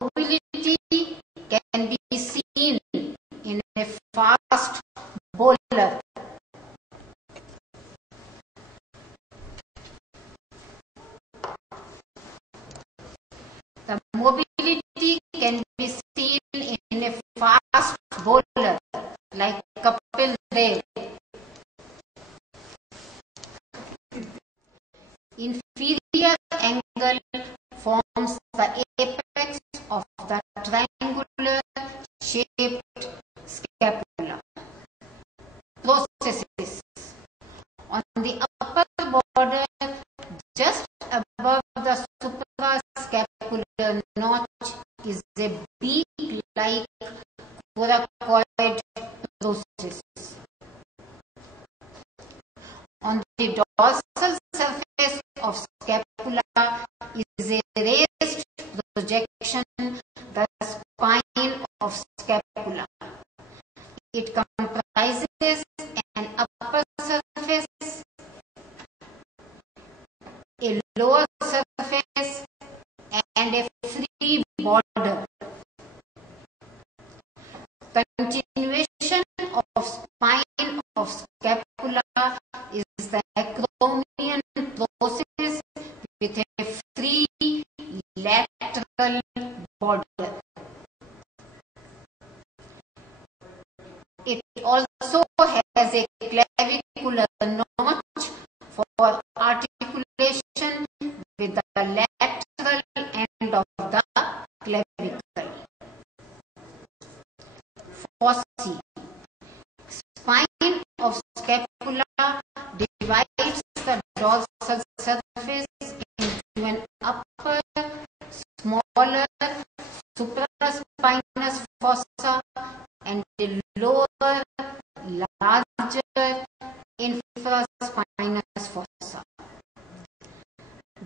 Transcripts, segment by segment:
mobility can be seen in a fast bowler. The mobility can be seen in a fast bowler like Kapil Dev. Inferior angle forms the apex of the triangular shaped scapula. Processes. On the upper border, just above the suprascapular notch, is a beak-like coracoid process. On the dorsal surface of scapula is a raised projection, the spine of scapula. It comprises an upper surface, a lower surface, and a free border. Continuation of spine of scapula is the acromion process with a free lateral border. It also has a clavicular notch for articulation with the lateral end of the clavicle. Fossae. Spine of scapula divides the dorsal surface into an upper, smaller supraspinous fossa and a lower, larger infraspinous fossa.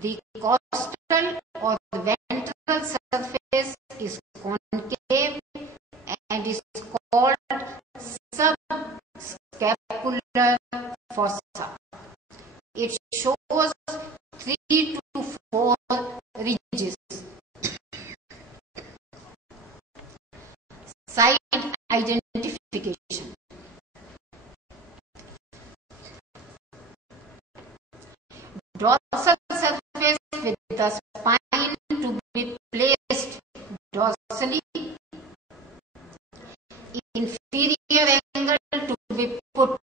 The costal or ventral surface is concave and is called subscapular fossa. It shows 3 to 4 ridges. Side identification. Dorsal surface with the spine to be placed dorsally. Inferior angle to be put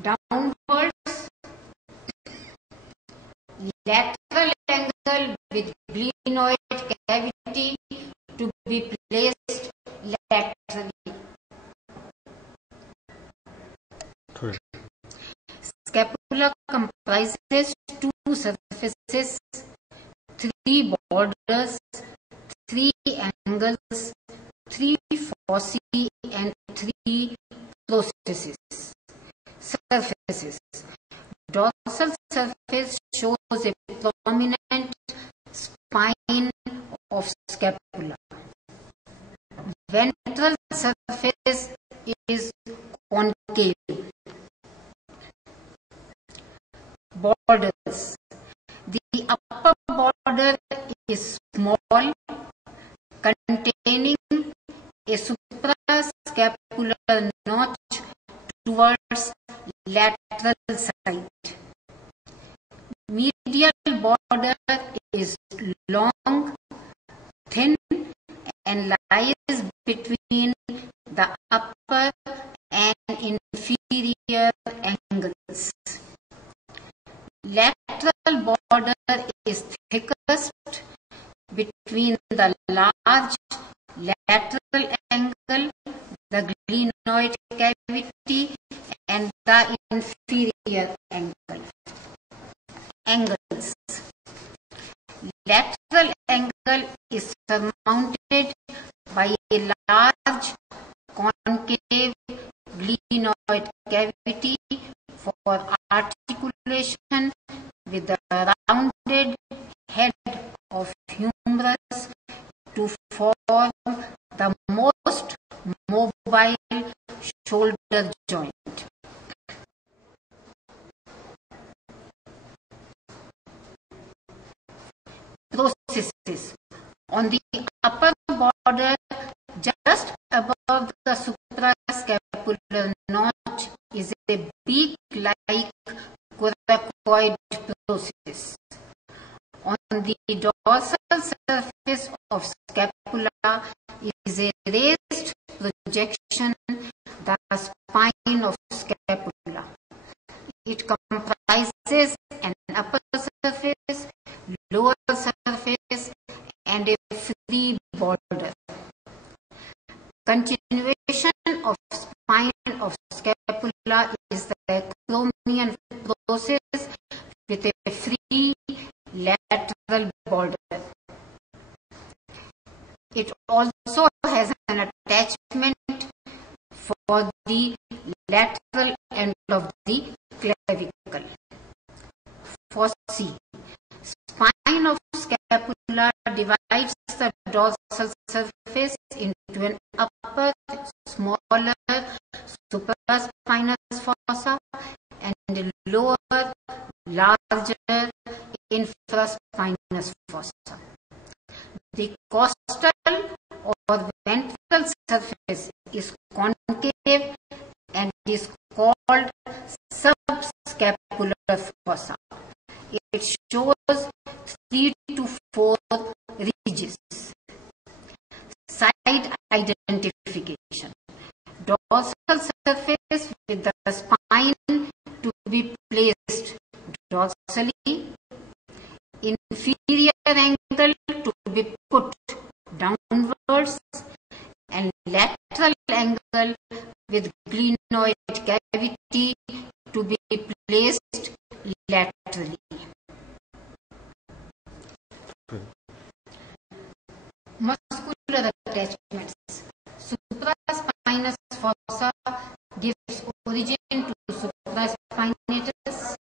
downwards. Lateral angle with glenoid cavity to be placed laterally. Correct. Scapula comprises 2 surfaces, 3 borders, 3 angles, 3 fossae, and 3 processes. Surfaces. Dorsal surface shows a prominent spine of scapula. Ventral surface is concave. Borders. The upper border is small, containing a suprascapular notch towards lateral side. Medial border is long, thin, and lies between the upper and inferior angles. Lateral border is thickest between the large lateral angle, the glenoid cavity, and the inferior angle. Angles. Lateral angle is surmounted by a large concave glenoid cavity for articulation with the rounded head of humerus to form the most mobile shoulder joint. Processes. On the upper The dorsal surface of scapula is a raised projection, the spine of scapula. It comprises an upper surface, lower surface, and a free border. Continuation of spine of scapula is the acromion process with a free lateral border. It also has an attachment for the lateral end of the clavicle. Foci. Spine of scapula divides the dorsal surface into an upper, smaller supraspinous fossa and a lower, larger infraspinous fossa. The costal or ventral surface is concave and is called subscapular fossa. It shows 3 to 4 ridges. Side identification. Dorsal surface with the spine to be placed dorsally. Inferior angle to be put downwards, and lateral angle with glenoid cavity to be placed laterally. Muscular attachments. Supraspinous fossa gives origin to supraspinatus.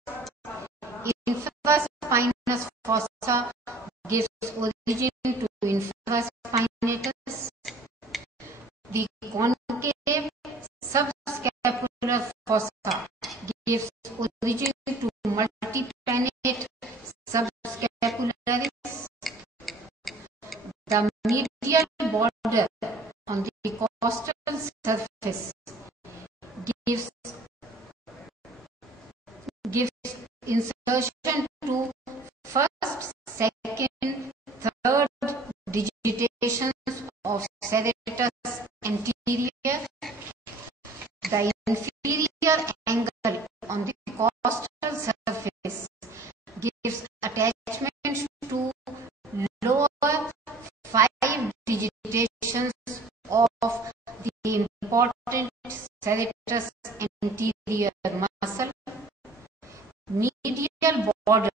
Infraspinous fossa gives origin to infraspinatus. The concave subscapular fossa gives origin to multipennate subscapularis. The medial border on the costal surface gives insertion to first, second, third digitations of serratus anterior. The inferior angle on the costal surface gives attachment to lower 5 digitations of the important serratus anterior muscle. Medial border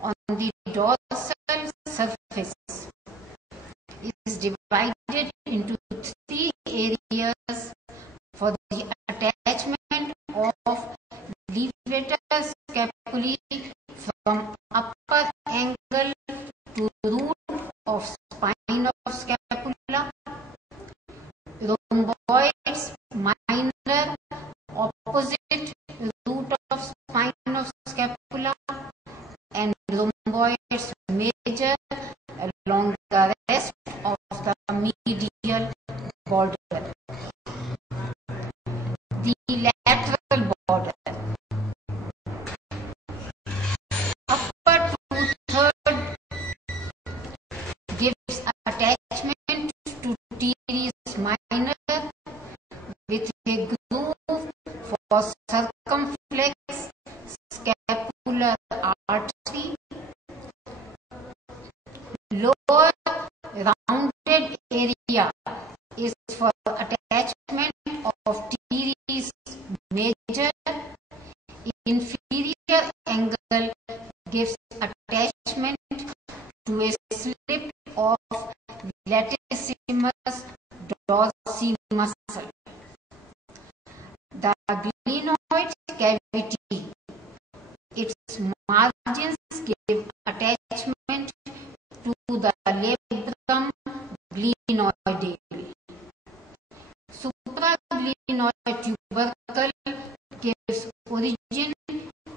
on the dorsal surface is divided into 3 areas for the attachment of levator scapulae from upper angle to root of spine of scapula. Rhomboids minor opposite root of spine of scapula, and rhomboids major along the rest of the medial border. The lateral border. Upper 2/3 gives attachment to teres minor with a groove for circumflex scapular artery. Lower rounded area is for attachment of teres major. Inferior angle gives attachment to a slip of latissimus dorsi muscle. The glenoid cavity, its margins give attachment to the labrum glenoidale. Supraglenoid tubercle gives origin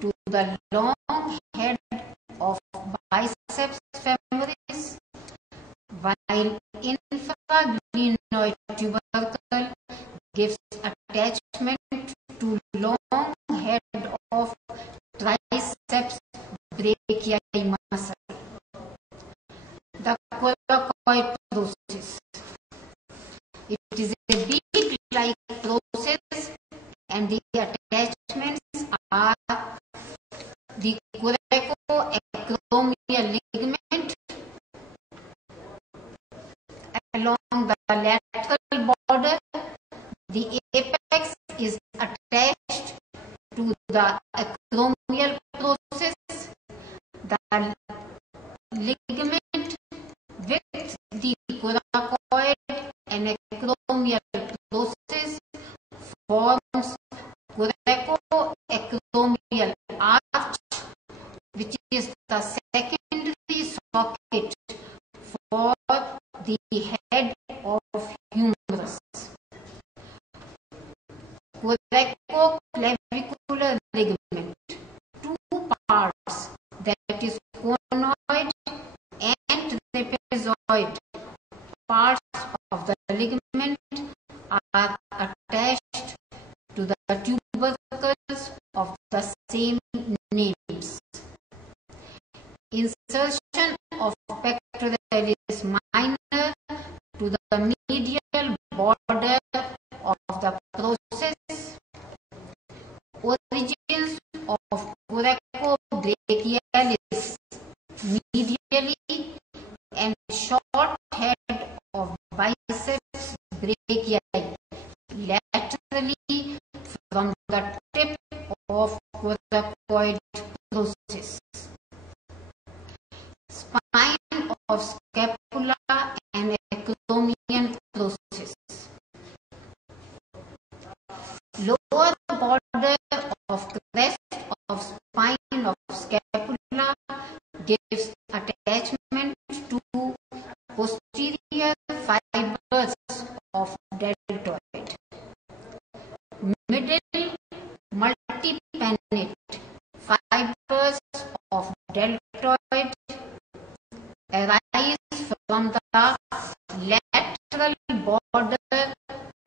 to the long head of biceps femoris, while infraglenoid tubercle gives attachment to long head of triceps brachii muscle. the lateral border. The apex is attached to the acromial process. The ligament with the coracoid and acromial process forms coracoacromial arch, which is the secondary socket for the head of humerus. Coracoclavicular ligament, two parts, that is conoid and trapezoid parts of the ligament, are attached to the tubercles of the same names. Insertion of pectoralis minor to the medial border of the process. Origins of coracobrachialis medially and short head of biceps brachii laterally from the tip of coracoid process. Spine of scapula and acromion process. Lower border of crest of spine of scapula gives attachment to posterior fibers of deltoid. Middle multipennate fibers of deltoid arise from the lateral border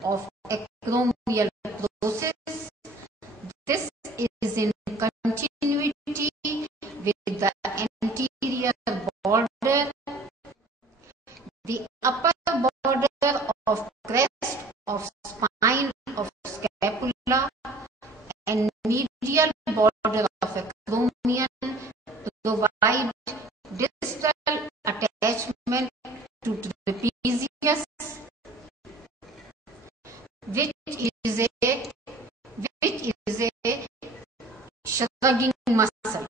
of acromial process. This is in continuity with the anterior border. The upper border of crest of spine of scapula and medial border of acromion provide distal attachment to trapezius, which is a shrugging muscle.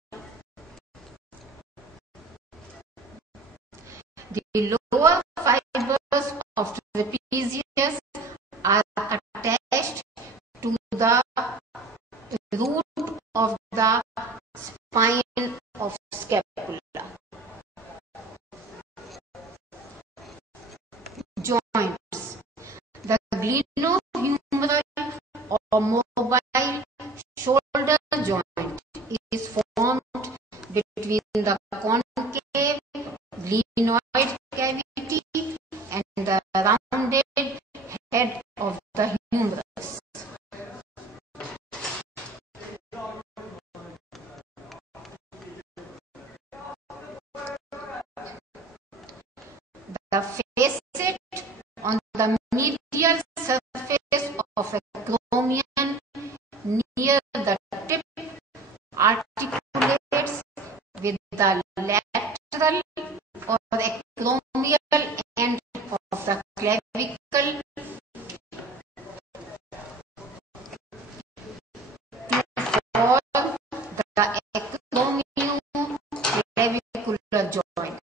The lower fibers of trapezius are attached to the root of the spine of scapula. Joints. The glenohumeral or mobile shoulder joint is formed between the concave glenoid cavity and the rounded head of the humerus. The facet on the medial surface of acromion near the tip articulates with the lateral or acromial end of the clavicle to form the acromio-clavicular joint.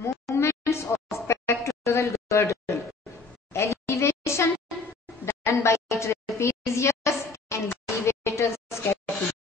Movements of pectoral girdle. Elevation done by trapezius and levator scapula.